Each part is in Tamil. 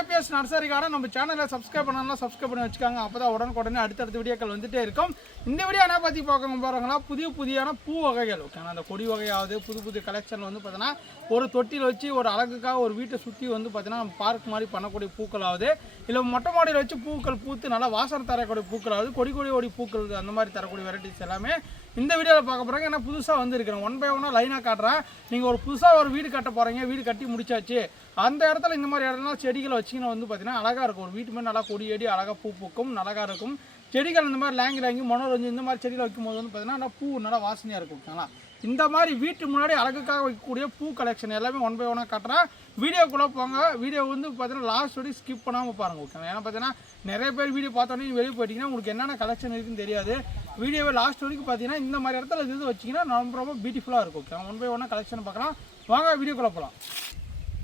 கேபிஎஸ் நர்சரி கார்டன் நம்ம சேனலை சப்ஸ்கிரைப் பண்ணலாம், சப்ஸ்கிரைப் பண்ணி வச்சுக்காங்க. அப்போ தான் உடனுக்குடனே அடுத்தடுத்த வீடியோக்கள் வந்துகிட்டே இருக்கும். இந்த வீடியோ என்ன பற்றி பார்க்க போகிறாங்கன்னா, புதியான பூ வகைகள். ஓகேண்ணா, அந்த கொடி வகையாவது புது கலெக்ஷன் வந்து பார்த்தீங்கன்னா ஒரு தொட்டியில் வச்சு ஒரு அழகுக்காக ஒரு வீட்டை சுற்றி வந்து பார்த்தீங்கன்னா நம்ம பார்க் மாதிரி பண்ணக்கூடிய பூக்களாவது, இல்லை மொட்டை மாடியில் வச்சு பூக்கள் பூத்து நல்லா வாசனை தரக்கூடிய பூக்களாவது, கொடி பூக்கள் அந்த மாதிரி தரக்கூடிய வெரைட்டிஸ் எல்லாமே இந்த வீடியோவில் பார்க்க போகிறாங்க. ஏன்னா புதுசாக வந்து இருக்கிறேன், ஒன் பை ஒன்னாக லைனாக காட்டுறேன். நீங்கள் ஒரு புதுசாக ஒரு வீடு கட்ட போகிறீங்க, வீடு கட்டி முடிச்சாச்சு, அந்த இடத்துல இந்த மாதிரி இடம்லாம் செடிகளை வச்சிங்கன்னா வந்து பார்த்தீங்கன்னா அழகாக இருக்கும். ஒரு வீட்டு மேலே நல்லா கொடி அழகாக பூ பூக்கும், அழகாக இருக்கும். செடிகள் இந்த மாதிரி லாங்கி மனோரஞ்சு இந்த மாதிரி செடிகளை வைக்கும் போது வந்து பார்த்தீங்கன்னா பூ நல்லா வாசனையாக இருக்கும். ஓகேங்களா, இந்த மாதிரி வீட்டு முன்னாடி அழகுக்காக வைக்கக்கூடிய பூ கலெக்ஷன் எல்லாமே ஒன் பை ஒன்னாக காட்டுறேன். வீடியோக்குள்ளே போங்க. வீடியோ வந்து பார்த்தீங்கன்னா லாஸ்ட் வரைக்கும் ஸ்கிப் பண்ணாமல் பாருங்கள். ஓகே, ஏன்னா பார்த்தீங்கன்னா நிறைய பேர் வீடியோ பார்த்தோன்னே வெளியே போயிட்டீங்கன்னா உங்களுக்கு என்னென்ன கலெக்ஷன் இருக்குன்னு தெரியாது. வீடியோவை லாஸ்ட் வரைக்கும் பார்த்தீங்கன்னா இந்த மாதிரி இடத்துல இது வச்சிங்கன்னா ரொம்ப பியூட்டிஃபுல்லாக இருக்கும். ஓகே, ஒன் பை ஒன்னாக கலெக்ஷன் பார்க்கலாம். வாங்க வீடியோக்குள்ளே போகலாம்.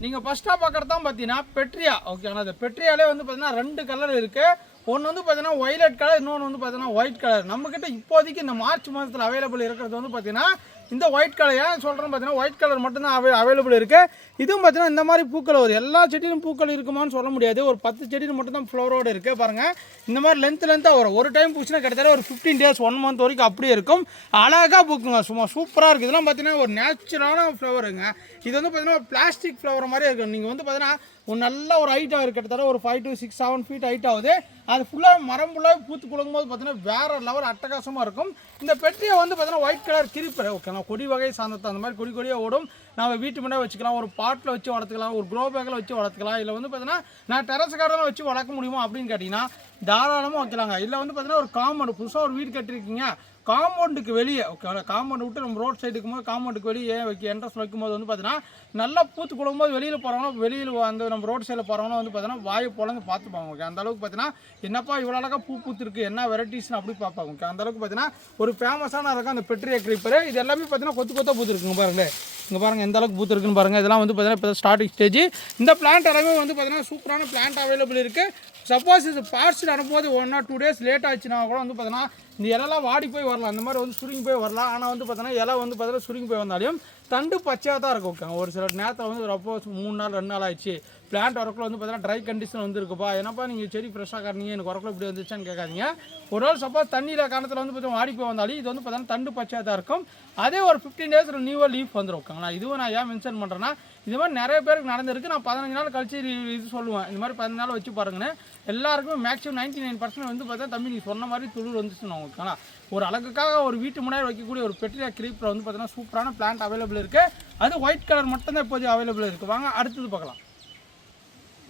நீங்கள் ஃபஸ்ட்டாக பார்க்குறது தான் பார்த்தீங்கன்னா பெட்ரியா. ஓகே, ஆனால் அந்த பெட்ரியாலே வந்து பார்த்தீங்கன்னா 2 கலர் இருக்குது. ஒன்று வந்து பார்த்தீங்கன்னா ஒய்லட் கலர், இன்னொன்று வந்து பார்த்தீங்கன்னா ஒயிட் கலர். நம்மக்கிட்ட இப்போதைக்கு இந்த மார்ச் மாதத்தில் அவைலபிள் இருக்கிறது வந்து பார்த்தீங்கன்னா இந்த ஒயிட் கலர். ஏன் சொல்கிறேன்னு பார்த்தீங்கன்னா ஒயிட் கலர் மட்டும்தான் அவைலபிள் இருக்குது. இதுவும் பார்த்தீங்கன்னா இந்த மாதிரி பூக்கள் வரும். எல்லா செடியிலும் பூக்கள் இருக்குமான்னு சொல்ல முடியாது. ஒரு 10 செடியில் மட்டும்தான் ஃப்ளவரோடு இருக்குது. பாருங்கள், இந்த மாதிரி லென்த்தாக வரும். ஒரு டைம் பூச்சினா கிட்டத்தட்ட ஒரு 15 days 1 month வரைக்கும் அப்படியே இருக்கும். அழகாக பூக்குங்க, சும்மா சூப்பராக இருக்குது. இதெல்லாம் பார்த்தீங்கன்னா ஒரு நேச்சுரலான ஃப்ளவருங்க. இது வந்து பார்த்தீங்கன்னா ஒரு பிளாஸ்டிக் ஃப்ளவர் மாதிரியே இருக்கும். நீங்கள் வந்து பார்த்தீங்கன்னா ஒரு நல்ல ஒரு ஹைட்டாக இருக்குது, கிட்டத்தட்ட ஒரு 5 to 6 7 feet ஹைட் ஆகுது. அது ஃபுல்லாக மரம் ஃபுல்லாக பூத்து குலுங்கும் போது பார்த்தீங்கன்னா வேறு லெவல் அட்டகாசமாக இருக்கும். இந்த பெட்டியை வந்து பார்த்தீங்கன்னா ஒயிட் கலர் கிரிப்பர். ஓகே, நான் கொடி வகை சார்ந்தது அந்த மாதிரி கொடியாக ஓடும். நம்ம வீட்டு முன்னாடி வச்சுக்கலாம், ஒரு பாட்டில் வச்சு வளர்த்துக்கலாம், ஒரு க்ரோ பேக்கில் வச்சு வளர்த்துக்கலாம். இல்லை வந்து பார்த்தீங்கன்னா நான் டெரஸ் கார்டனில் வச்சு வளர்க்க முடியுமா அப்படின்னு கேட்டிங்கன்னா தாராளமாக வைக்கலாங்க. இல்லை வந்து பார்த்தீங்கன்னா ஒரு காம்பவுண்ட் புதுசாக ஒரு வீடு கட்டிருக்கீங்க, காம்பவுண்டுக்கு வெளியே, ஓகே, காம்பவுண்ட் விட்டு நம்ம ரோட் சைடு இருக்கும்போது காம்பவுண்டுக்கு வெளியே என்ட்ரன்ஸ் வைக்கும்போது வந்து பார்த்தீங்கன்னா நல்லா பூத்து கொடுக்கும்போது வெளியில் போகிறவங்க, வெளியில் அந்த நம்ம ரோட் சைடில் போகிறவங்க வந்து பார்த்தீங்கன்னா வாயை பொழந்து பார்த்துப்பாங்க. ஓகே, அந்த அளவுக்கு பார்த்தீங்கன்னா என்னப்பா இவ்வளோ அழகாக பூத்துருக்கு, என்ன வெரைட்டிஸ்னு அப்படி பார்ப்பாங்க. ஓகே, அந்த அளவுக்கு பார்த்தீங்கன்னா ஒரு ஃபேமஸான இருக்கும் அந்த பெட்ரியா கிரீப்பர். இது எல்லாமே பார்த்தீங்கன்னா கொத்து பூத்துருக்குங்க. பாருங்களேன், இங்கே பாருங்கள் எந்த அளவுக்கு பூத்துருக்குன்னு பாருங்கள். இதெல்லாம் வந்து பார்த்தீங்கன்னா இப்போ ஸ்டார்டிங் ஸ்டேஜ். இந்த பிளான்ட் எல்லாமே வந்து பார்த்தீங்கன்னா சூப்பரான பிளான்ட் அவைலபிள் இருக்குது. சப்போஸ் இது பார்சல் அனுப்பும்போது 1 or 2 days லேட் ஆச்சுன்னா கூட வந்து பார்த்தீங்கன்னா இந்த இலெல்லாம் வாடி போய் வரலாம், இந்த மாதிரி வந்து சுருங்கி போய் வரலாம். ஆனால் வந்து பார்த்தீங்கன்னா இலை வந்து பார்த்தீங்கன்னா சுருங்கி போய் வந்தாலும் தண்டு பச்சையாக தான் இருக்கும். ஓகே, ஒரு சில நேரத்தில் வந்து சப்போஸ் 3 நாள் 2 நாள் ஆயிடுச்சு, பிளான்ட் வரக்குள்ள வந்து பார்த்தீங்கன்னா ட்ரை கண்டிஷன் வந்துருக்குப்பா, என்னப்பா நீங்கள் செடி ஃப்ரெஷ்ஷாக காரணீங்க, எனக்கு வரக்குள்ள இப்படி வந்துச்சான்னு கேட்காதீங்க. ஒரு நாள் சப்போஸ் தண்ணியில் காரணத்தில் வந்து பார்த்தீங்கன்னா வாடி போய் வந்தாலும் இது வந்து பார்த்தீங்கன்னா தண்டு பச்சையாக தான் இருக்கும். அதே ஒரு 15 days நியூவாக லீஃப் வந்துடும். ஓகேங்களா, இதுவும் நான் ஏன் மென்ஷன் பண்ணுறேன்னா இது மாதிரி நிறைய பேருக்கு நடந்திருக்கு. நான் 15 நாள் கழிச்சு இது சொல்லுவேன், இந்த மாதிரி 15 நாள் வச்சு பாருங்கன்னு. எல்லாருக்குமே மேக்ஸிமம் 99% வந்து பார்த்தா தம்பி நீ சொன்ன மாதிரி துளிர் வந்துச்சுன்னு. ஓகேங்களா, ஒரு அழகுக்காக ஒரு வீட்டு முன்னாடி வைக்கக்கூடிய ஒரு பெட்ரியா கிரீப்பர் வந்து பார்த்தீங்கன்னா சூப்பரான பிளான்ட் அவைலபிள் இருக்குது. அது ஒயிட் கலர் மட்டும்தான் இப்போதைக்கு அவைலபிள் இருக்குது. வாங்க அடுத்தது பார்க்கலாம்.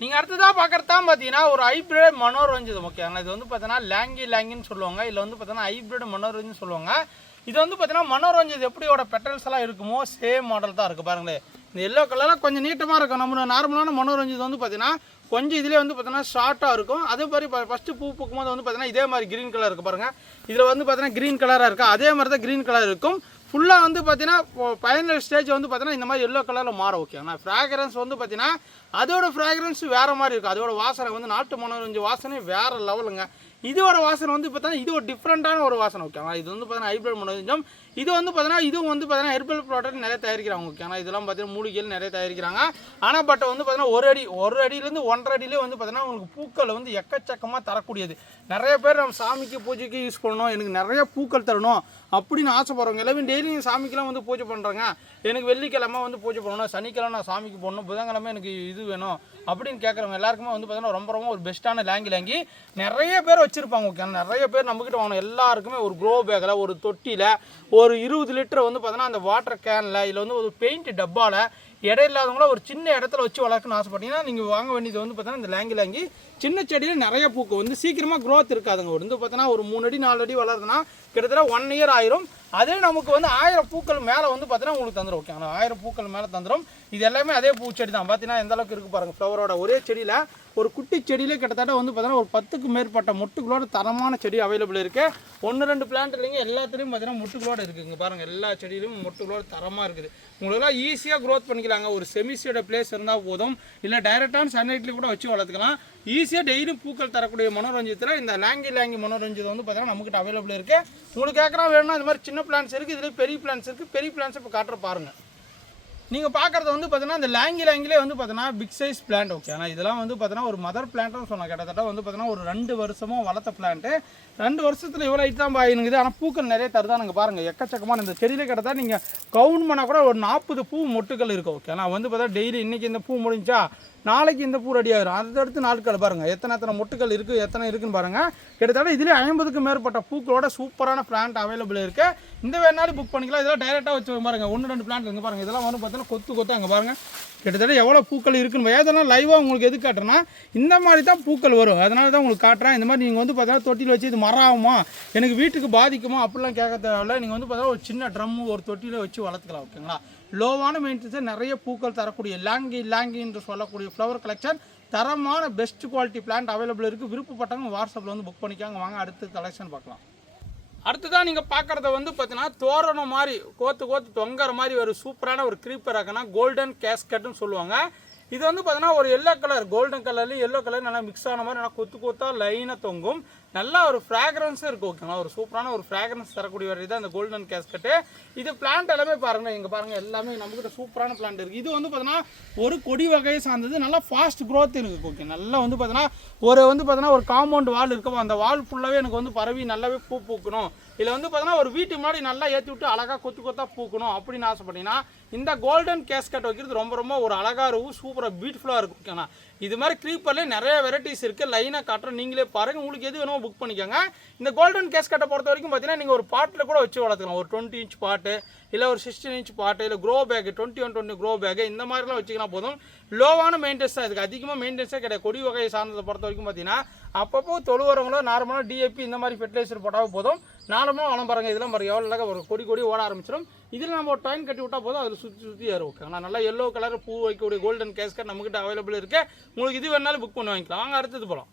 நீங்கள் அடுத்ததாக பார்க்குறது தான் பார்த்தீங்கன்னா ஒரு ஹைப்ரிட் மனோரஞ்சம். ஓகேங்களா, இது வந்து பார்த்தீங்கன்னா லாங்கின்னு சொல்லுவாங்க, இல்லை வந்து பார்த்தீங்கன்னா ஹைப்ரிட் மனோரஞ்சு சொல்லுவாங்க. இது வந்து பார்த்தீங்கன்னா மனோரஞ்சு எப்படியோட பெட்டல்ஸ் எல்லாம் இருக்குமோ சேம் மாடல் தான் இருக்குது. பாருங்களேன், இந்த எல்லோ கலரில் கொஞ்சம் நீட்டமாக இருக்கும். நம்ம நார்மலான மனோரஞ்சு வந்து பார்த்தீங்கன்னா கொஞ்சம் இதிலே வந்து பார்த்தீங்கன்னா ஷார்ட்டாக இருக்கும். அதே மாதிரி ஃபஸ்ட்டு பூ பூக்கும்போது வந்து பார்த்தீங்கன்னா இதே மாதிரி க்ரீன் கலர் இருக்குது. பாருங்கள், இதில் வந்து பார்த்தீங்கன்னா க்ரீன் கலராக இருக்குது, அதே மாதிரி தான் க்ரீன் கலர் இருக்கும். ஃபுல்லாக வந்து பார்த்தீங்கன்னா ஃபைனல் ஸ்டேஜ் வந்து பார்த்தீங்கன்னா இந்த மாதிரி எல்லோ கலரில் மாறும். ஓகே, ஆனால் ஃப்ராக்ரன்ஸ் வந்து பார்த்தீங்கன்னா அதோட ஃப்ராக்ரன்ஸ் வேறு மாதிரி இருக்கும். அதோட வாசனை வந்து நாட்டு மனோரஞ்சு வாசனை வேறு லெவலுங்க. இதோட வாசனை வந்து பார்த்தீங்கன்னா இது ஒரு டிஃப்ரெண்ட்டான ஒரு வாசனை. ஓகேங்களா, இது வந்து பார்த்தீங்கன்னா ஹைப்ரிட் மனோரஞ்சம். இது வந்து பார்த்தீங்கன்னா இதுவும் வந்து பார்த்தீங்கன்னா ஹெர்பல் ப்ராடக்ட் நிறைய தயாரிக்கிறாங்க. ஓகே, ஆனால் இதெல்லாம் பார்த்தீங்கன்னா மூலிகைகள் நிறைய தயாரிக்கிறாங்க. ஆனால் பட் வந்து பார்த்தீங்கன்னா ஒரு அடியிலேருந்து 1.5 அடியிலே வந்து பார்த்தீங்கன்னா உங்களுக்கு பூக்கள் வந்து எக்கச்சக்கமாக தரக்கூடியது. நிறைய பேர் நம்ம சாமிக்கு பூஜைக்கு யூஸ் பண்ணணும், எனக்கு நிறைய பூக்கள் தரணும் அப்படின்னு ஆசைப்படுறவங்க எல்லாமே டெய்லியும் சாமிக்கெல்லாம் வந்து பூஜை பண்ணுறாங்க. எனக்கு வெள்ளிக்கிழமை வந்து பூஜை பண்ணணும், சனிக்கிழமை நான் சாமிக்கு போடணும், புதன்கிழமை எனக்கு இது வேணும் அப்படின்னு கேட்குறவங்க எல்லாருக்குமே வந்து பார்த்தீங்கன்னா ரொம்ப ஒரு பெஸ்ட்டான லாங்கி நிறைய பேர் வச்சுருப்பாங்க. ஓகே, நிறைய பேர் நம்மக்கிட்ட வாங்கணும். எல்லாருக்குமே ஒரு க்ரோ பேக்கில், ஒரு தொட்டியில், ஒரு 20 லிட்டர் வந்து பார்த்தீங்கன்னா அந்த வாட்டர் கேனில், இல்லை வந்து ஒரு பெயிண்ட் டப்பாவில் இடம் இல்லாதவங்கள ஒரு சின்ன இடத்துல வச்சு வளர்க்கணும்னு ஆசைப்பட்டீங்கன்னா நீங்கள் வாங்க வேண்டியது வந்து பார்த்தீங்கன்னா இந்த லாங்கி சின்ன செடியில் நிறைய பூக்கு வந்து சீக்கிரமாக க்ரோத் இருக்காதுங்க. வந்து பார்த்தீங்கன்னா ஒரு 3 அடி 4 அடி வளருதுன்னா கிட்டத்தட்ட 1 year ஆயிரும். அதே நமக்கு வந்து 1000 பூக்கள் மேலே வந்து பார்த்தீங்கன்னா உங்களுக்கு தந்துடும். ஓகே, ஆனால் 1000 பூக்கள் மேலே தந்துடும். இது எல்லாமே அதே பூச்செடி தான். பார்த்தீங்கன்னா எந்த அளவுக்கு இருக்குது பாருங்கள். ஃப்ளவரோட ஒரே செடியில் ஒரு குட்டி செடியிலே கிட்டத்தட்ட வந்து பார்த்தீங்கன்னா ஒரு 10க்கு மேற்பட்ட மொட்டுகளோட தரமான செடி அவைலபிள் இருக்குது. 1-2 பிளான்ட் இல்லைங்க, எல்லாத்துலேயும் பார்த்தீங்கன்னா மொட்டுகளோடு இருக்குதுங்க. பாருங்கள், எல்லா செடியிலும் மொட்டுகளோட தரமாக இருக்குது. உங்களுக்கெல்லாம் ஈஸியாக க்ரோத் பண்ணிக்கலாங்க. ஒரு செமிசியோட பிளேஸ் இருந்தால் போதும், இல்லை டைரெக்டான சன்லைட்லேயும் கூட வச்சு வளர்த்துக்கலாம். ஈஸியாக டெய்லியும் பூக்கள் தரக்கூடிய மனோரஞ்சத்தில் இந்த லாங்கி மனோரஞ்சத்தை வந்து பார்த்தீங்கன்னா நம்மகிட்ட அவைலபிள் இருக்குது. உங்களுக்கு கேட்குறா வேணும்னா இந்த மாதிரி சின்ன பிளான்ஸ் இருக்குது, இதுலேயே பெரிய பிளான்ஸ் இருக்குது. பெரிய பிளான்ஸ் இப்போ காட்டுற பாருங்கள். நீங்கள் பார்க்குறது வந்து பார்த்தீங்கன்னா இந்த லாங்கிலே வந்து பார்த்தீங்கன்னா பிக் சைஸ் பிளான்ட் ஓகே. ஆனால் இதெல்லாம் வந்து பார்த்தீங்கன்னா ஒரு மதர் பிளான்ட்னு சொன்னால் கிட்டத்தட்ட வந்து பார்த்தீங்கன்னா ஒரு 2 வருஷமாக வளர்த்த பிளான்ட்டு. 2 வருஷத்தில் இவ்வளோ ஹைட் தான் பாயினுங்குது. ஆனால் பூக்கள் நிறைய தருதானுங்க பாருங்கள். எக்கச்சக்கமான இந்த செடியில் கிட்டத்தட்ட நீங்கள் கவுண்ட் பண்ணால் கூட ஒரு 40 பூ மொட்டுக்கள் இருக்கும் ஓகே. ஆனால் வந்து பார்த்தா டெய்லி இன்றைக்கி இந்த பூ முடிஞ்சா நாளைக்கு இந்த பூ ரெடி ஆகிடும். அடுத்தடுத்து நாட்கள் பாருங்கள் எத்தனை மொட்டுக்கள் இருக்குது எத்தனை இருக்குதுன்னு பாருங்கள். கிட்டத்தட்ட இதிலே 50க்கும் மேற்பட்ட பூக்களோட சூப்பரான பிளான்ட் அவைலபிள் இருக்குது. இந்த வேணாலும் புக் பண்ணிக்கலாம். இதெல்லாம் டைரெக்டாக வச்சு பாருங்கள் 1-2 பிளான்ட் இங்கே பாருங்கள். இதெல்லாம் வந்து பார்த்தீங்கன்னா கொத்து அங்கே பாருங்கள் கிட்டத்தட்ட எவ்வளோ பூக்கள் இருக்குன்னு. அதெல்லாம் லைவாக உங்களுக்கு எது காட்டுறேன்னா இந்த மாதிரி தான் பூக்கள் வரும். அதனால தான் உங்களுக்கு காட்டுறேன். இந்த மாதிரி நீங்கள் வந்து பார்த்தீங்கன்னா தொட்டியில் வச்சு இது மரம் ஆகுமா எனக்கு வீட்டுக்கு பாதிக்குமா அப்படிலாம் கேட்க தேவையில்லை. நீங்கள் வந்து பார்த்தீங்கன்னா ஒரு சின்ன ட்ரம்மு ஒரு தொட்டியில் வச்சு வளர்த்துக்கலாம் ஓகேங்களா. லோவான மெயின்டெனன்ஸை நிறைய பூக்கள் தரக்கூடிய லாங்கி என்று சொல்லக்கூடிய ஃப்ளவர் கலெக்ஷன் தரமான பெஸ்ட் குவாலிட்டி பிளான்ட் அவைலபிள் இருக்குது. விருப்பப்பட்டவங்க வாட்ஸ்அப்பில் வந்து புக் பண்ணிக்காங்க. வாங்க அடுத்து கலெக்ஷன் பார்க்கலாம். அடுத்ததான் நீங்கள் பார்க்குறத வந்து பார்த்தீங்கன்னா தோரணம் மாதிரி கோத்து தொங்குற மாதிரி ஒரு சூப்பரான ஒரு க்ரீப்பர் ஆகுனா கோல்டன் கேஸ்கட்னு சொல்லுவாங்க. இது வந்து பார்த்தீங்கன்னா ஒரு எல்லோ கலர் கோல்டன் கலர்லேயும் எல்லோ கலர் நல்லா மிக்ஸ் ஆன மாதிரி நல்லா கொத்தாக லைனாக தொங்கும். நல்லா ஒரு ஃப்ராக்ரன்ஸும் இருக்குது ஓகேங்களா. ஒரு சூப்பரான ஒரு ஃப்ராக்ரன்ஸ் தரக்கூடிய வரை தான் இந்த கோல்டன் கேஸ்கட்டு. இது பிளான்ட் எல்லாமே பாருங்கள் இங்கே பாருங்கள் எல்லாமே நம்மக்கிட்ட சூப்பரான பிளான்ட் இருக்குது. இது வந்து பார்த்தீங்கன்னா ஒரு கொடி வகையை சார்ந்தது. நல்லா ஃபாஸ்ட் க்ரோத் இருக்குது ஓகே. நல்லா வந்து பார்த்தீங்கன்னா ஒரு காம்பவுண்ட் வால் இருக்கும். அந்த வால் ஃபுல்லாகவே எனக்கு வந்து பரவி நல்லாவே பூ பூக்கணும். இதில் வந்து பார்த்தீங்கன்னா ஒரு வீட்டு முன்னாடி நல்லா ஏற்றி விட்டு அழகாக கொத்தாக பூக்கணும் அப்படின்னு ஆசைப்பட்டீங்கன்னா இந்த கோல்டன் கேஸ்கட் வைக்கிறது ரொம்ப ஒரு அழகாக இருக்கும். சூப்பராக பியூட்டிஃபுல்லாக இருக்கும் ஓகேண்ணா. இது மாதிரி க்ரீப்பர்லேயே நிறைய வெரைட்டிஸ் இருக்குது. லைனாக காட்டுறோம் நீங்களே பாருங்கள். உங்களுக்கு எது வேணுமோ புக் பண்ணிக்கோங்க. இந்த கோல்டன் கேஸ்கட்டை பொறுத்த வரைக்கும் பார்த்தீங்கன்னா நீங்கள் ஒரு பாட்டில் கூட வச்சு வளர்த்துக்கலாம். ஒரு 20 இன்ச் பாட்டு இல்லை ஒரு 16 இன்ச் பாட்டு இல்லை க்ரோ பேக் 21-20 க்ரோ பேக்கு இந்த மாதிரிலாம் வச்சுக்கலாம் போதும். லோவான மெயின்டெனன்ஸ் தான். இதுக்கு அதிகமாக மெயின்டெனன்ஸே கிடையாது. கொடி வகையை சார்ந்ததை பொறுத்த வரைக்கும் பார்த்தீங்கன்னா அப்பப்போ தொழுவரங்களோ நார்மலாக டிஏபி இந்த மாதிரி ஃபெர்டிலைசர் போட்டால் போதும். நார்மலாக வளம் பாருங்கள். இதெல்லாம் பாருங்கள் எவ்வளோ அழகாக ஒரு கொடி ஓட ஆரம்பிச்சிடும். இதில் நம்ம ஒரு டைம் கட்டி விட்டால் போதும் அதில் சுற்றி ஏறும் ஓகே. ஆனால் நல்லா எல்லோ கலர் பூ வைக்கக்கூடிய கோல்டன் கேஸ்கட் நம்மகிட்ட அவைலபிள் இருக்குது. உங்களுக்கு இது வேணாலும் புக் பண்ணி வாங்கிக்கலாம். வாங்க அடுத்தது போகலாம்.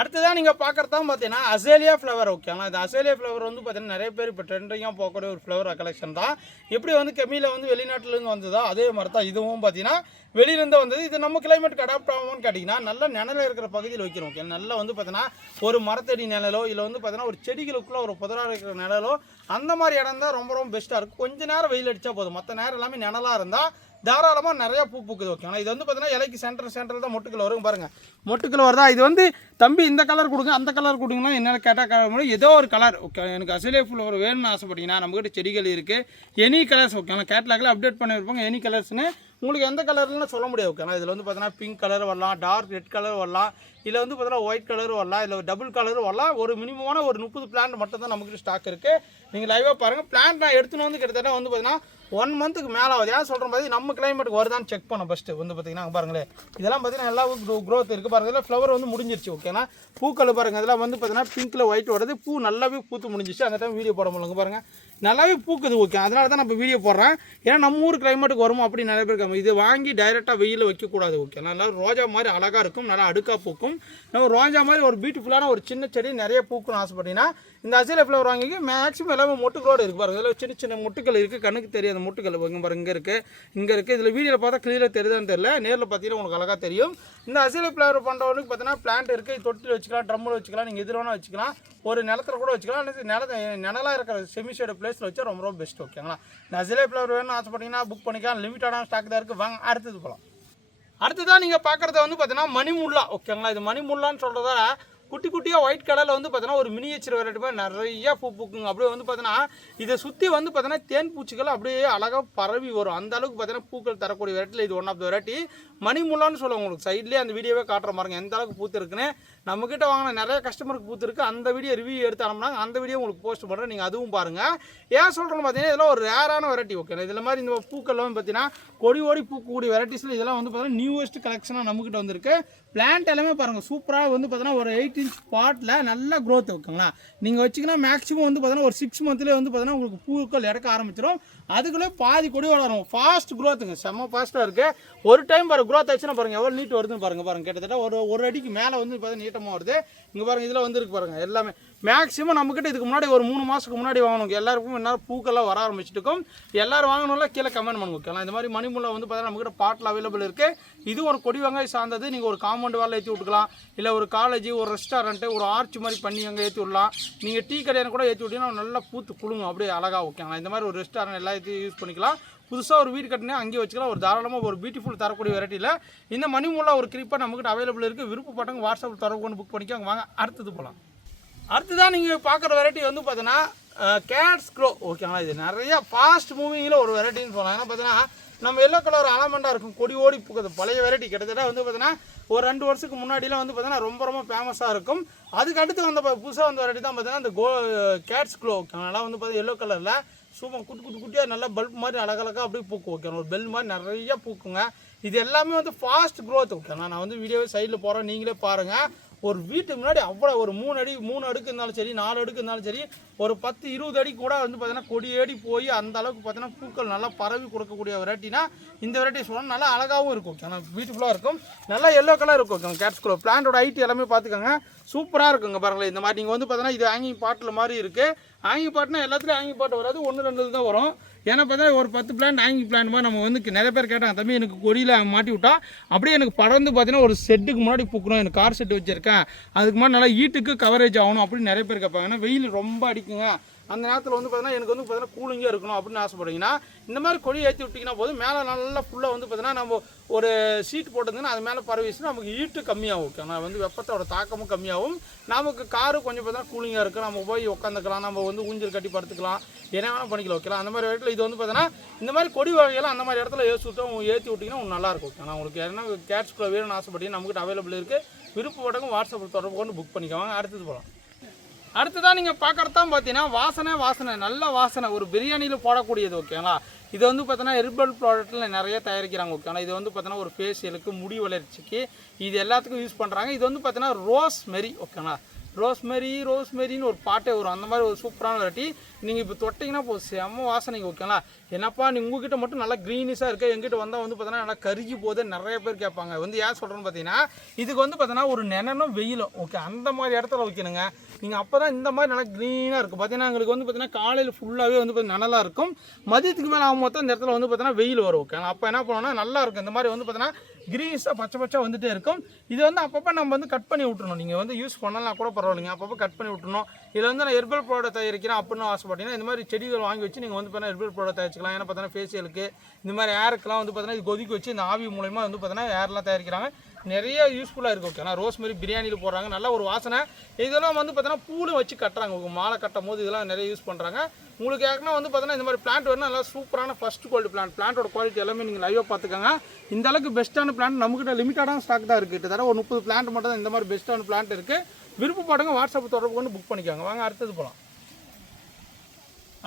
அடுத்ததான் நீங்கள் பார்க்குறது தான் பார்த்தீங்கன்னா அசேலியா ஃப்ளவர் ஓகேங்களா. இந்த அசேலியா ஃப்ளவர் வந்து பார்த்தீங்கன்னா நிறைய பேர் இப்போ ட்ரெண்டிங்காக போகக்கூடிய ஒரு ஃப்ளவர் கலெக்ஷன் தான். எப்படி வந்து கெமியில் வந்து வெளிநாட்டிலேருந்து வந்ததோ அதே மாதிரி தான் இதுவும் பார்த்தீங்கன்னா வெளியிலேருந்து வந்தது. இது நம்ம கிளைமேட்டுக்கு அடாப்ட் ஆகும்னு கேட்டிங்கன்னா நல்ல நிழல் இருக்கிற பகுதியில் வைக்கிறோம் ஓகே. நல்லா வந்து பார்த்தீங்கன்னா ஒரு மரத்தடி நிழலோ இல்லை வந்து பார்த்தீங்கன்னா ஒரு செடிகளுக்குள்ளே ஒரு புதராக இருக்கிற நிழலோ அந்த மாதிரி இடம் தான் ரொம்ப பெஸ்ட்டாக இருக்கும். கொஞ்சம் நேரம் வெயில் அடித்தா போதும். மற்ற நேரம் எல்லாமே நிழலாக இருந்தால் தாராளமாக நிறையா பூ பூக்குது ஓகே. ஆனால் இது வந்து பார்த்தீங்கன்னா இலைக்கு சென்டர் தான் மொட்டுக்கள் வரும் பாருங்கள். மொட்டுக்கள் வருதா. இது வந்து தம்பி இந்த கலர் கொடுங்க அந்த கலர் கொடுங்கன்னா என்ன கேட்டால் ஏதோ ஒரு கலர் ஓகே. எனக்கு அசேலியா ஃப்ளவர் வேணும்னு ஆசைப்பட்டீங்கன்னா நம்மகிட்ட செடிகள் இருக்குது. Any colours okay. ஆனால் கேட்லாகில் அப்டேட் பண்ணியிருப்பாங்க எனி கலர்ஸ்னு. உங்களுக்கு எந்த கலர்னு சொல்ல முடியாது ஓகே. ஆனால் இதில் வந்து பார்த்தீங்கன்னா பிங்க் கலர் வரலாம், டார்க் ரெட் கலர் வரலாம், இல்லை வந்து பார்த்தீங்கன்னா ஒயிட் கலர் வரலாம், இல்லை டபுள் கலர் வரலாம். ஒரு மினிமமான ஒரு 30 பிளான்ட் மட்டும் தான் நம்மகிட்ட ஸ்டாக் இருக்குது. நீங்கள் லைவாக பாருங்கள். பிளான்ட் நான் எடுத்துன்னு வந்து கிட்டத்தட்ட வந்து பார்த்தீங்கன்னா 1 மந்த்துக்கு மேலே ஆகுது. ஏன் சொல்கிற மாதிரி நம்ம கிளைமேட்டுக்கு வருதான்னு செக் பண்ண ஃபஸ்ட்டு வந்து பார்த்தீங்கன்னா பாருங்களேன். இதெல்லாம் பார்த்தீங்கன்னா நல்லா க்ரோத் இருக்குது பாருங்கள். இதெல்லாம் ஃப்ளவர் வந்து முடிஞ்சிருச்சு ஓகேனா. பூக்கள் பாருங்கள். இதெல்லாம் வந்து பார்த்தீங்கன்னா பிங்க்கில் ஒயிட் வருது. பூ நல்லாவே பூத்து முடிஞ்சிச்சு. அந்த டைம் வீடியோ போட முடியலங்க பாருங்கள். நல்லாவே பூக்குது ஓகே. அதனால தான் நம்ம வீடியோ போடுறேன். ஏன்னா நம்ம ஊர் கிளைமேட்டுக்கு வருமோ அப்படி நிறைய பேர் இருக்காங்க. இது வாங்கி டைரெக்டாக வெயிலில் வைக்கக்கூடாது ஓகே. நல்லா ரோஜா மாதிரி அழகாக இருக்கும். நல்லா அடுக்காக பூக்கும். நம்ம ரோஜா மாதிரி ஒரு பியூட்டிஃபுல்லான ஒரு சின்ன செடி நிறைய பூக்குன்னு ஆசைப்பட்டீங்கன்னா இந்த அசேலியா ஃப்ளவர் வாங்கி மேக்ஸிமம் எல்லாமே மொட்டுக்களோடு இருக்குது பாருங்கள். இதில் சின்ன மொட்டுக்கள் இருக்குது. கண்ணுக்கு தெரியாத மொட்டுக்கள் பாருங்கள். இங்கே இருக்குது. இதில் வீடியோவில் பார்த்தா கிளியராக தெரியுதான்னு தெரியல. நேரில் பார்த்தீங்கன்னா உங்களுக்கு அழகாக தெரியும். இந்த அசேலியா ஃப்ளவர் பண்ணுறவங்களுக்கு பார்த்தீங்கன்னா பிளான்ட் இருக்குது. தொட்டில் வச்சுக்கலாம், ட்ரம்மில் வச்சுக்கலாம், நீங்கள் எதிர வேணால் வச்சுக்கலாம். ஒரு நிலத்தில் கூட வச்சுக்கலாம். நிழலாக இருக்கிற செமிஷேட் பிளேஸில் வச்சா ரொம்ப பெஸ்ட் ஓகேங்களா. இந்த அசேலியா ஃப்ளவர் வேணும்னு ஆசைப்பட்டீங்கன்னா புக் பண்ணிக்கலாம். லிமிட்டடான ஸ்டாக் தான் இருக்குது. வாங்க அடுத்தது போகலாம். அடுத்ததான் நீங்கள் பார்க்குறத வந்து பார்த்தீங்கன்னா மணிமுல்லா ஓகேங்களா. இது மணிமுல்லான்னு சொல்கிறதா குட்டியாக ஒயிட் கலரில் வந்து பார்த்தீங்கன்னா ஒரு மினியேச்சர் வெரைட்டி மாதிரி நிறையா பூ பூக்குங்க. அப்படியே வந்து பார்த்தீங்கன்னா இதை சுற்றி வந்து பார்த்தீங்கன்னா தேன் பூச்சிகள் அப்படியே அழகாக பரவி வரும். அந்த அளவுக்கு பார்த்தீங்கன்னா பூக்கள் தரக்கூடிய வெரைட்டியில் இது ஒன் ஆஃப் த வெரைட்டி. மணிமுல்லான்னு சொல்லுவாங்க. உங்களுக்கு சைட்லேயே அந்த வீடியோவே காட்டுற பாருங்க எந்த அளவுக்கு பூத்து இருக்குன்னு. நம்மக்கிட்ட வாங்கின நிறைய கஸ்டமருக்கு பூத்து இருக்குது. அந்த வீடியோ ரிவ்யூ எடுத்து அனுப்புனாங்க. அந்த வீடியோ உங்களுக்கு போஸ்ட் பண்ணுறேன். நீங்கள் அதுவும் பாருங்கள். ஏன் சொல்கிறேன்னு பார்த்தீங்கன்னா இதெல்லாம் ஒரு ரேரான வெரைட்டி ஓகே. இதில் மாதிரி இந்த பூக்கள்லாம் பார்த்தீங்கன்னா ஓடி பூக்கக்கூடிய வெரைட்டிஸில் இதெல்லாம் வந்து பார்த்தீங்கன்னா நியூவஸ்ட் கலெக்ஷனாக நம்மக்கிட்ட வந்திருக்கு. பிளான்ட் எல்லாமே பாருங்கள் சூப்பராக வந்து பார்த்தீங்கன்னா ஒரு 8 இன்ச் பாட்டில் நல்ல க்ரோத் ஓகேங்களா. நீங்கள் வச்சிங்கன்னா மேக்ஸிமம் வந்து பார்த்தீங்கன்னா ஒரு 6 மந்த்லேயே வந்து பார்த்தீங்கன்னா உங்களுக்கு பூக்கள் இறக்க ஆரம்பிச்சிடும். அதுக்குள்ளே பாதி கொடி வளரும். ஃபாஸ்ட் க்ரோத்துங்க. செம்ம ஃபாஸ்ட்டாக இருக்குது. ஒரு டைம் பாருங்கள் க்ரோத் ஆச்சுன்னா பாருங்கள் எவ்வளோ நீட் வருதுன்னு பாருங்கள். கிட்டத்தட்ட ஒரு அடிக்கு மேலே வந்து பார்த்தீங்கன்னா நீட்டமாக வருது. இங்கே பாருங்கள் இதில் வந்துருக்கு பாருங்கள் எல்லாமே. மேக்ஸிமம் நம்மக்கிட்ட இதுக்கு முன்னாடி ஒரு 3 மாதத்துக்கு முன்னாடி வாங்கணும். எல்லாருக்கும் என்ன பூக்கெல்லாம் வர ஆரம்பிச்சிட்டுக்கும். எல்லோரும் வாங்கணும்ல கீழே கமெண்ட் பண்ணுங்க ஓகேங்களா. இந்த மாதிரி மணிமுல்லை வந்து பார்த்தீங்கன்னா நம்மக்கிட்ட பாட்டில் அவைலபிள் இருக்குது. இது ஒரு கொடி வெங்காய சார்ந்தது. நீங்கள் ஒரு காம்பவுண்ட் வாலில் ஏற்றி விட்டுக்கலாம். இல்லை ஒரு காலேஜ், ஒரு ரெஸ்டாரண்ட்டு, ஒரு ஆர்ச் மாதிரி பண்ணி அங்கே ஏற்றி விடலாம். நீங்கள் டீ கடையான கூட ஏற்றி விட்டீங்கன்னா நல்லா பூத்து குழுங்கும் அப்படியே அழகாக ஓகேங்களா. இந்த மாதிரி ஒரு ரெஸ்டாரண்ட் எல்லாத்தையும் யூஸ் பண்ணிக்கலாம். புதுசாக ஒரு வீடு கட்டினா அங்கேயே வச்சுக்கலாம். ஒரு தாராளமாக ஒரு பியூட்டிஃபுல் தரக்கூடிய வெரைட்டியில் இந்த மணி மூலம் ஒரு கிரிப்பாக நம்மகிட்ட அவைலபிள் இருக்குது. விருப்பப்பட்டவங்க வாட்ஸ்அப்பில் தொடர்பு கொண்டு புக் பண்ணிக்கோங்க. வாங்க அடுத்தது போகலாம். அடுத்ததான் நீங்கள் பார்க்குற வெரைட்டி வந்து பார்த்தீங்கன்னா கேட்ஸ் க்ளோ ஓகேங்களா. இது நிறையா ஃபாஸ்ட் மூவிங்கில் ஒரு வெரைட்டின்னு சொல்லலாம். ஏன்னா பார்த்தீங்கன்னா நம்ம எல்லோ கலர் அலமெண்டாக இருக்கும், கொடி ஓடி பூக்குது. பழைய வெரைட்டி கிட்டத்தட்ட வந்து பார்த்தீங்கன்னா ஒரு 2 வருஷத்துக்கு முன்னாடிலாம் வந்து பார்த்தீங்கன்னா ரொம்ப ஃபேமஸாக இருக்கும். அதுக்கு அடுத்து வந்த புதுசாக வந்த வெரைட்டி தான் பார்த்தீங்கன்னா இந்த கேட்ஸ் க்ளோ ஓகேங்களா. வந்து பார்த்தீங்கன்னா எல்லோ கலரில் சூப்பர் குட்டியாக நல்லா பல்ப் மாதிரி அழகழகாக அப்படியே பூக்கும் ஓகே. ஒரு பெல் மாதிரி நிறையா பூக்குங்க. இது எல்லாமே வந்து ஃபாஸ்ட் க்ரோத் ஓகேண்ணா. நான் வந்து வீடியோவே சைடில் போகிறேன், நீங்களே பாருங்கள். ஒரு வீட்டுக்கு முன்னாடி அவ்வளோ ஒரு 3 அடுக்கு இருந்தாலும் சரி, 4 அடுக்கு இருந்தாலும் சரி, ஒரு 10-20 அடி கூட வந்து பார்த்தீங்கன்னா கொடியேடி போய் அந்த அளவுக்கு பார்த்தீங்கன்னா பூக்கள் நல்லா பரவி கொடுக்கக்கூடிய வெரைட்டினா இந்த வெரைட்டி சொல்லணும். நல்லா அழகாகவும் இருக்கும் ஓகே. பியூட்டிஃபுல்லாக இருக்கும். நல்லா எல்லோ கலர் இருக்கும் ஓகே. கேட்ஸ் க்ளோ பிளான்ட்டோட ஹைட் எல்லாமே பார்த்துக்கோங்க, சூப்பராக இருக்குங்க பாருங்களேன். இந்த மாதிரி நீங்கள் வந்து பார்த்தீங்கன்னா இது ஹேங்கிங் பாட்டில் மாதிரி இருக்குது. ஹேங்கிங் பாட்னா எல்லாத்துலேயும் ஹேங்கிங் பாட்டு வராது, 1-2 தான் வரும். ஏன்னா பார்த்தா ஒரு 10 பிளான்ட் ஹேங்கிங் பிளான் மாதிரி நம்ம வந்து நிறைய பேர் கேட்டாங்க, தம்பி எனக்கு கொடியில் மாட்டி விட்டா அப்படியே எனக்கு படர்ந்து பார்த்தீங்கன்னா ஒரு செட்டுக்கு முன்னாடி பூக்கணும், எனக்கு கார் செட்டு வச்சுருக்கேன், அதுக்கு முன்னாடி நல்லா ஹீட்டுக்கு கவரேஜ் ஆகணும் அப்படின்னு நிறைய பேர் கேட்பாங்க. ஏன்னா வெயில் ரொம்ப அடிக்குங்க, அந்த நேரத்தில் வந்து பார்த்தீங்கன்னா எனக்கு வந்து பார்த்தீங்கன்னா கூலிங்காக இருக்கணும் அப்படின்னு ஆசைப்படுறீங்கன்னா இந்த மாதிரி கொடி ஏற்றி விட்டிங்கன்னா போதும். மேலே நல்லா ஃபுல்லாக வந்து பார்த்தீங்கன்னா நம்ம ஒரு சீட் போட்டதுன்னா அது மேலே பரவிச்சுன்னா நமக்கு ஹீட்டு கம்மியாகும் ஓகே. நான் வந்து வெப்பத்தோட தாக்கமும் கம்மியாகும். நமக்கு காரு கொஞ்சம் பார்த்தீங்கன்னா கூலிங்காக இருக்குது, நம்ம போய் உட்காந்துக்கலாம், நம்ம வந்து ஊஞ்சல் கட்டி படுத்துக்கலாம், என்ன வேணால் பண்ணிக்கலாம் ஓகேலாம். அந்த மாதிரி இடத்துல இது வந்து பார்த்தீங்கன்னா இந்த மாதிரி கொடி வகையெல்லாம் அந்த மாதிரி இடத்துல ஏற்றி விட்டிங்கன்னா நல்லாயிருக்கும் ஓகே. நான் உங்களுக்கு என்ன கேட்ஸ் க்ளோ வேணும்னு ஆசைப்பட்டீங்கன்னா நம்மகிட்ட அவைலபிள் இருக்குது. விருப்பப்பட்டவங்க வாட்ஸ்அப்பில் தொடர்பு கொண்டு புக் பண்ணிக்கோங்க. அடுத்தது போகலாம். அடுத்ததான் நீங்கள் பார்க்குறது தான் பார்த்தீங்கன்னா வாசனை நல்ல வாசனை ஒரு பிரியாணியில் போடக்கூடியது ஓகேங்களா. இது வந்து பார்த்தீங்கன்னா ஹெர்பல் ப்ராடக்ட்டில் நிறைய தயாரிக்கிறாங்க ஓகேங்களா. இது வந்து பார்த்தீங்கன்னா ஒரு ஃபேஷியலுக்கு, முடி வளர்ச்சிக்கு, இது எல்லாத்துக்கும் யூஸ் பண்ணுறாங்க. இது வந்து பார்த்தீங்கன்னா ரோஸ்மெரி ஓகேங்களா. ரோஸ்மெரின்னு ஒரு பாட்டே வரும், அந்த மாதிரி ஒரு சூப்பரான வெரைட்டி. நீங்கள் இப்போ தொட்டிங்கன்னா போதும் செம்ம வாசனைங்க ஓகேங்களா. என்னப்பா நீ உங்ககிட்ட மட்டும் நல்லா க்ரீனிஷாக இருக்குது, எங்கிட்ட வந்தால் வந்து பார்த்தீங்கன்னா நல்லா கருகி போகுது நிறைய பேர் கேட்பாங்க. வந்து ஏன் சொல்கிறேன்னு பார்த்தீங்கன்னா இதுக்கு வந்து பார்த்தீங்கன்னா ஒரு நிழலும் வெயிலும் ஓகே அந்த மாதிரி இடத்துல வைக்கணுங்க. நீங்கள் அப்போ தான் இந்த மாதிரி நல்லா க்ரீனாக இருக்கும். பார்த்தீங்கன்னா எங்களுக்கு வந்து பார்த்தீங்கன்னா காலையில் ஃபுல்லாகவே வந்து பார்த்தீங்கன்னா நனலாக இருக்கும், மதியத்துக்கு மேலே ஆகும் மொத்தம் இந்த இடத்துல வந்து பார்த்தீங்கன்னா வெயில் வரும் ஓகே. அப்போ என்ன பண்ணோன்னா நல்லா இருக்கும். இந்த மாதிரி வந்து பார்த்தீங்கன்னா க்ரீஸாக பச்சை வந்துகிட்டே இருக்கும். இது வந்து அப்பப்போ நம்ம வந்து கட் பண்ணி விட்டுருணும். நீங்கள் வந்து யூஸ் பண்ணலாம் கூட பரவாயில்லைங்க, அப்பப்போ கட் பண்ணி விட்டுருணும். இதில் வந்து நான் ஹெர்பல் ப்ராடக்ட் தயாரிக்கிறேன் அப்படின்னு ஆசைப்பட்டீங்கன்னா இந்த மாதிரி செடிகள் வாங்கி வச்சு நீங்கள் வந்து பார்த்தீங்கன்னா ஹெர்பல் ப்ராடக்ட் தயாரிச்சிக்கலாம். ஏன்னா பார்த்தீங்கன்னா ஃபேஷியலுக்கு இந்த மாதிரி ஏருக்கெலாம் வந்து பார்த்தீங்கன்னா இது கொதிக்க வச்சு இந்த ஆவி மூலமாக வந்து பார்த்தீங்கன்னா ஏர்லாம் தயாரிக்கிறாங்க. நிறைய யூஸ்ஃபுல்லாக இருக்குது ஓகே. ரோஸ்மெரி பிரியாணியில் போடுறாங்க, நல்ல ஒரு வாசனை. இதெல்லாம் வந்து பார்த்தீங்கன்னா பூவில் வச்சு கட்டுறாங்க, உங்கள் மாலை கட்டும் போது இதெல்லாம் நிறைய யூஸ் பண்ணுறாங்க. உங்களுக்கு ஏற்கனவே வந்து பார்த்தீங்கன்னா இந்த மாதிரி பிளான்ட் வேணும், நல்லா சூப்பரான ஃபஸ்ட் குவாலிட்டி பிளான்ட்டோட குவாலிட்டி எல்லாமே நீங்கள் லைவாக பார்த்துக்கோங்க. இந்த அளவுக்கு பெஸ்ட்டான பிளான்ட் நம்மகிட்ட லிமிட்டடான ஸ்டாக் தான் இருக்குது. கிட்டத்தட்ட ஒரு 30 பிளான்ட் மட்டும் தான் இந்த மாதிரி பெஸ்ட்டான பிளான்ட் இருக்குது. விருப்பப்படுங்க வாட்ஸ்அப் தொடர்பு கொண்டு புக் பண்ணிக்கோங்க. வாங்க அடுத்தது போகலாம்.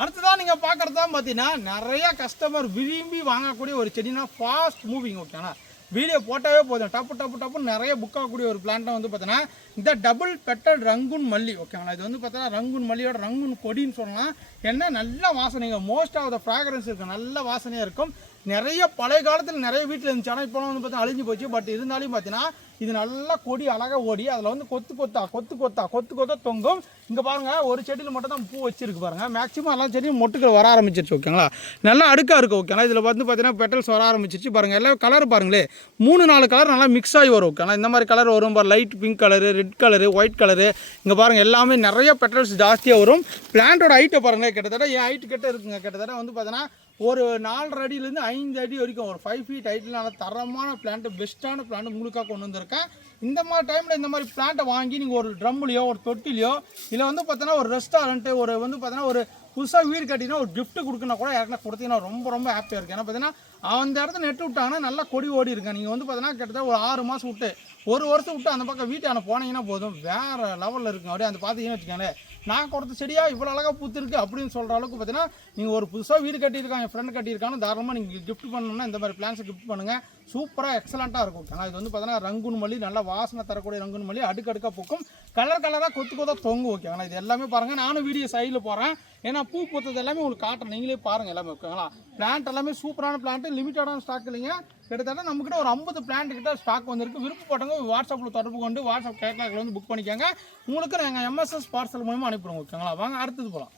அடுத்ததான் நீங்கள் பார்க்குறது தான் பார்த்தீங்கன்னா நிறையா கஸ்டமர் விரும்பி வாங்கக்கூடிய ஒரு செடினா ஃபாஸ்ட் மூவிங் ஓகேண்ணா. வீடியோ போட்டாவே போதும் டப்புன்னு நிறைய புக் ஆகக்கூடிய ஒரு பிளான்ட்டாக வந்து பார்த்தீங்கன்னா இந்த டபுள் பெட்டல் ரங்குன் மல்லி ஓகேங்களா. இது வந்து பார்த்தீங்கன்னா ரங்குன் மல்லியோட ரங்குன் கொடின்னு சொல்லலாம். என்ன நல்ல வாசனைங்க, மோஸ்ட் ஆஃப் த ஃப்ராக்ரன்ஸ் இருக்கும், நல்ல வாசனையாக இருக்கும். நிறைய பழைய காலத்தில் நிறைய வீட்டில் இருந்துச்சு, ஆனால் இப்போலாம் வந்து பார்த்தீங்கன்னா அழிஞ்சு போச்சு. பட் இருந்தாலும் பார்த்தீங்கன்னா இது நல்லா கொடி அழகாக ஓடி அதில் வந்து கொத்து தொங்கும். இங்கே பாருங்கள் ஒரு செடியில் மட்டும் தான் பூ வச்சிருக்கு பாருங்கள். மேக்ஸிமம் எல்லா செடியும் மொட்டுக்கள் வர ஆரம்பிச்சிருச்சு ஓகேங்களா. நல்லா அடுக்காக இருக்குது ஓகேங்களா. இதில் வந்து பார்த்தீங்கன்னா பெட்டல்ஸ் வர ஆரம்பிச்சிருச்சு பாருங்கள். எல்லாம் கலர் பாருங்களே 3-4 கலர் நல்லா மிக்ஸ் ஆகி வரும் ஓகேங்களா. இந்த மாதிரி கலர் வரும் பாரு, light pink colour, red colour, white colour. இங்கே பாருங்கள் எல்லாமே நிறைய பெட்டல்ஸ் ஜாஸ்தியாக வரும். பிளான்ட்டோட ஹைட்டை பாருங்கள், கிட்டத்தட்ட என் ஹைட்டு கிட்ட இருக்குங்க. கிட்டத்தட்ட வந்து பார்த்தீங்கன்னா ஒரு 4.5 அடியிலேருந்து 5 அடி வரைக்கும் ஒரு 5 ஃபீட் ஹைட்டில் நல்ல தரமான பிளான்ட்டு, பெஸ்ட்டான பிளான்ட்டு உங்களுக்காக கொண்டு வந்திருக்கேன். இந்த மாதிரி டைமில் இந்த மாதிரி பிளான்ட்டை வாங்கி நீங்கள் ஒரு ட்ரம்லையோ ஒரு தொட்டிலையோ இல்லை வந்து பார்த்தீங்கன்னா ஒரு ரெஸ்டாரண்ட்டு ஒரு வந்து பார்த்தீங்கன்னா ஒரு புதுசாக வீடு கட்டினா ஒரு கிஃப்ட் கொடுக்குன்னா கூட யாருன்னா கொடுத்தீங்கன்னா ரொம்ப ஹாப்பியாக இருக்குது. ஏன்னா பார்த்தீங்கன்னா அந்த இடத்துல நெட்டு விட்டாங்கன்னா நல்லா கொடி ஓடி இருக்கேன். நீங்கள் வந்து பார்த்தீங்கன்னா கிட்டத்தட்ட ஒரு 6 மாதம் விட்டு 1 வருஷம் விட்டு அந்த பக்கம் வீட்டான போனீங்கன்னா போதும், வேறு லெவலில் இருக்குங்க. அப்படியே அந்த பார்த்தீங்கன்னு வச்சுக்கோங்களேன், நான் கொடுத்த செடியாக இவ்வளோ அழகாக பூத்துருக்கு அப்படின்னு சொல்கிற அளவுக்கு பார்த்தீங்கன்னா நீங்கள் ஒரு புதுசாக வீடு கட்டியிருக்காங்க, ஃப்ரெண்ட் கட்டியிருக்காங்க, தாராளமாக நீங்கள் கிஃப்ட் பண்ணணும்னா இந்த மாதிரி பிளான்ஸை கிஃப்ட் பண்ணுங்கள். சூப்பராக எக்ஸலண்ட்டாக இருக்கும். ஆனால் இது வந்து பார்த்தீங்கன்னா ரங்குன் மல்லி, நல்லா வாசனை தரக்கூடிய ரங்குன் மல்லி, அடுக்கடுக்காக பூக்கும், கலராக கொத்து தொங்கும் ஓகே. ஆனால் இது எல்லாமே பாருங்கள், நானும் வீடியோ சைடில் போகிறேன். ஏன்னா பூ பூத்தது எல்லாமே உங்களுக்கு காட்டுறேன், நீங்களே பாருங்கள் எல்லாமே ஓகேங்களா. பிளான்ட் எல்லாமே சூப்பரான பிளான்ட்டு, லிமிட்டடான ஸ்டாக் இல்லைங்க. கிட்டத்தட்ட நம்மக்கிட்ட ஒரு 50 பிளான்ட் கிட்ட ஸ்டாக் வந்திருக்கு. விருப்பப்பட்டவங்க வாட்ஸ்அப்பில் தொடர்பு கொண்டு வாட்ஸ்அப் கேட்லாக்ல வந்து புக் பண்ணிக்கோங்க. உங்களுக்கு நாங்கள் எம்எஸ்எஸ் பார்சல் மூலமாக அனுப்பிடுவோம் ஓகேங்களா. வாங்க அடுத்தது போகலாம்.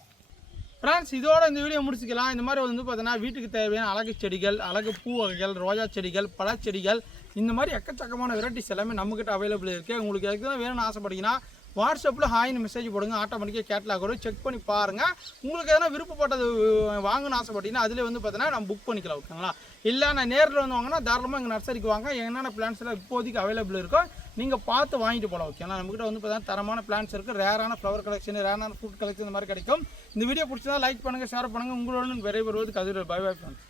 ஃப்ரெண்ட்ஸ் இதோட இந்த வீடியோ முடிச்சுக்கலாம். இந்த மாதிரி வந்து பார்த்தீங்கன்னா வீட்டுக்கு தேவையான அழகு செடிகள், அழகு பூ வகைகள், ரோஜா செடிகள், பழச்செடிகள், இந்த மாதிரி எக்கச்சக்கமான வெரைட்டிஸ் எல்லாமே நம்மக்கிட்ட அவைலபிள் இருக்குது. உங்களுக்கு எதுக்கு தான் வேணும்னு ஆசைப்பட்டீங்கன்னா வாட்ஸ்அப்பில் ஹாய்னு மெசேஜ் போடுங்க, ஆட்டோமேட்டிக்காக கேட்லாக் வரும், செக் பண்ணி பாருங்கள். உங்களுக்கு எதனா விருப்பப்பட்டது வாங்கணும்னு ஆசைப்பட்டீங்கன்னா அதில் வந்து பார்த்தீங்கன்னா நம்ம புக் பண்ணிக்கலாம். ஓகேங்களா? இல்லை நான் நேரில் வந்து வாங்கினா தாராளமாக எங்கள் நர்சரிக்கு வாங்க, என்னென்ன பிளான்ஸ் எல்லாம் இப்போதைக்கு அவைலபிள் இருக்கோ நீங்கள் பார்த்து வாங்கிட்டு போகலாம். ஓகேங்களா? நம்மகிட்ட வந்து பார்த்தீங்கன்னா தரமான பிளான்ஸ் இருக்குது, ரேரான ஃப்ளவர் கலெக்ஷன், ரேரான ஃப்ரூட் கலெக்ஷன் இந்த மாதிரி கிடைக்கும். இந்த வீடியோ பிடிச்சதா லைக் பண்ணுங்கள், ஷேர் பண்ணுங்கள். உங்களோட விரைவுறுவது கதிர். Bye bye friends.